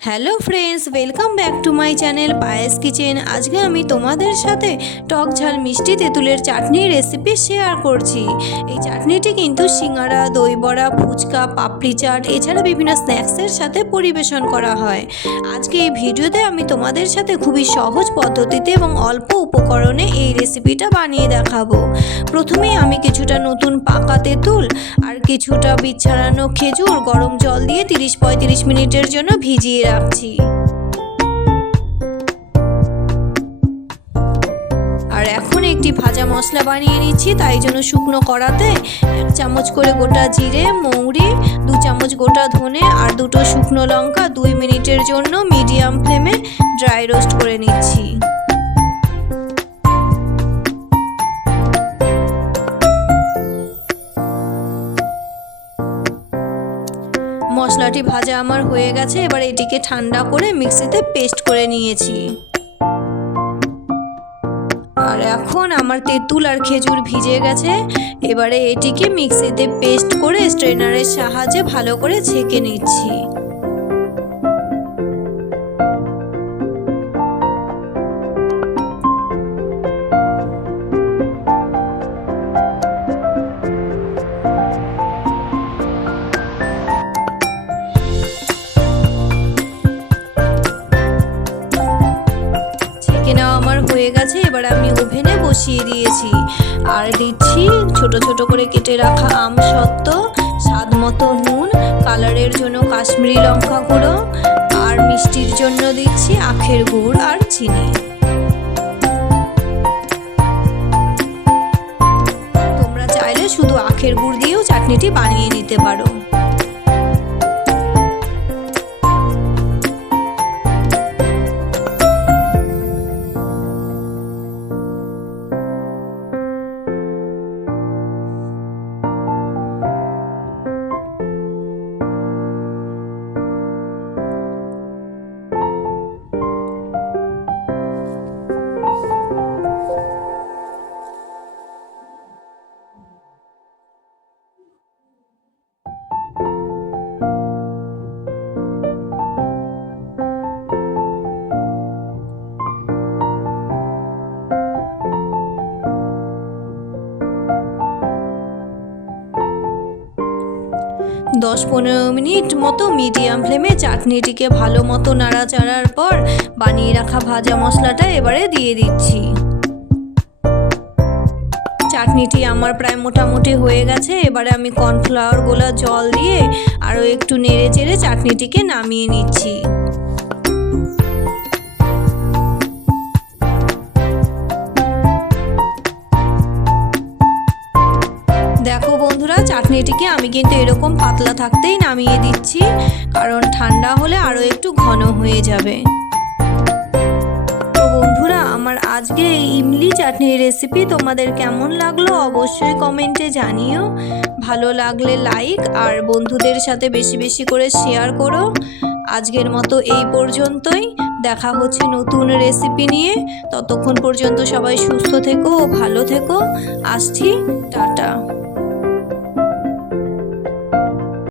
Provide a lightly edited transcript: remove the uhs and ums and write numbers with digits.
Hello friends, welcome back to my channel payesh kitchen. আজকে আমি তোমাদের সাথে টক ঝাল মিষ্টি তেঁতুলের চাটনির রেসিপি শেয়ার করছি। এই চাটনিটি কিন্তু সিঙ্গারা, দই বড়া, ফুচকা, পাপড়ি চাট এছাড়া বিভিন্ন স্ন্যাক্সের সাথে পরিবেশন করা হয়। আজকে এই ভিডিওতে আমি তোমাদের সাথে খুবই সহজ পদ্ধতিতে এবং অল্প উপকরণে এই রেসিপিটা বানিয়ে দেখাবো। প্রথমেই আমি কিছুটা নতুন পাকা তেঁতুল আর কিছুটা বীজ ছাড়ানো খেজুর গরম জল দিয়ে 30-35 মিনিটের জন্য ভিজিয়ে রাখছি। আর এখন একটি ভাজা মশলা বানিয়ে নিচ্ছি। তাই জন্য শুকনো কড়াতে 1 চামচ করে গোটা জিরে, মৌরি, 2 চামচ গোটা ধনে আর 2টো শুকনো লঙ্কা 2 মিনিটের জন্য মিডিয়াম ফ্লেমে ড্রাই রোস্ট করে নিচ্ছি। মশলাটি ভাজা আমার হয়ে গেছে। এবার এটিকে ঠান্ডা করে মিক্সিতে পেস্ট করে নিয়েছি। আর এখন আমার তেঁতুল আর খেজুর ভিজে গেছে। এবারে এটিকে মিক্সিতে পেস্ট করে স্ট্রেনারের সাহায্যে ভালো করে ছেঁকে নিচ্ছি। আমার হয়ে গেছে। এবার আমি ওভেনে বসিয়ে দিয়েছি আর দিচ্ছি ছোট ছোট করে কেটে রাখা আমসত্ত্ব, স্বাদ মতো নুন, কালারের জন্য কাশ্মীরি লঙ্কা গুঁড়ো আর মিষ্টির জন্য দিচ্ছি আখের গুড় আর চিনি। তোমরা চাইলে শুধু আখের গুড় দিয়েও চাটনিটি বানিয়ে নিতে পারো। 10-15 মিনিট মতো মিডিয়াম ফ্লেমে চাটনিটিকে ভালো মতো নাড়াচাড়ার পর বানিয়ে রাখা ভাজা মশলাটা এবারে দিয়ে দিচ্ছি। চাটনিটি আমার প্রায় মোটামুটি হয়ে গেছে। এবারে আমি কর্নফ্লাওয়ার গোলা জল দিয়ে আরও একটু নেড়ে চেড়ে চাটনিটিকে নামিয়ে নিচ্ছি। দেখো বন্ধুরা, চাটনিটিকে আমি কিন্তু এরকম পাতলা থাকতেই নামিয়ে দিচ্ছি, কারণ ঠান্ডা হলে আরও একটু ঘন হয়ে যাবে। তো বন্ধুরা, আমার আজকে এই ইমলি চাটনির রেসিপি তোমাদের কেমন লাগলো অবশ্যই কমেন্টে জানিও। ভালো লাগলে লাইক আর বন্ধুদের সাথে বেশি বেশি করে শেয়ার করো। আজকের মতো এই পর্যন্তই। দেখা হচ্ছে নতুন রেসিপি নিয়ে। ততক্ষণ পর্যন্ত সবাই সুস্থ থেকো ও ভালো থেকো। আসছি, টাটা।